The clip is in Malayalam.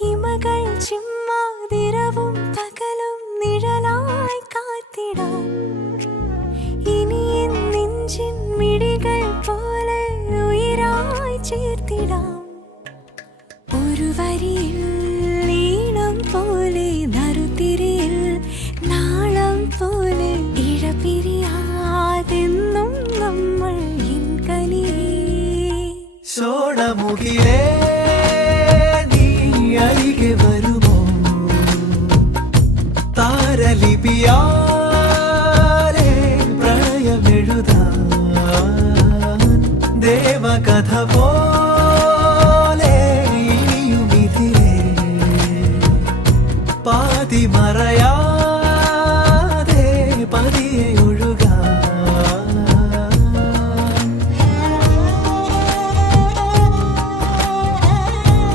ഇമകൾ ചിമ്മാതിരവും പകലും നിഴലായി കാത്തിടാം. ഇനി എൻ നെഞ്ചിൻ മിഴികൾ പോലെ ഉയരായി ചേർത്തിടാം. ഒരു വരിയിൽ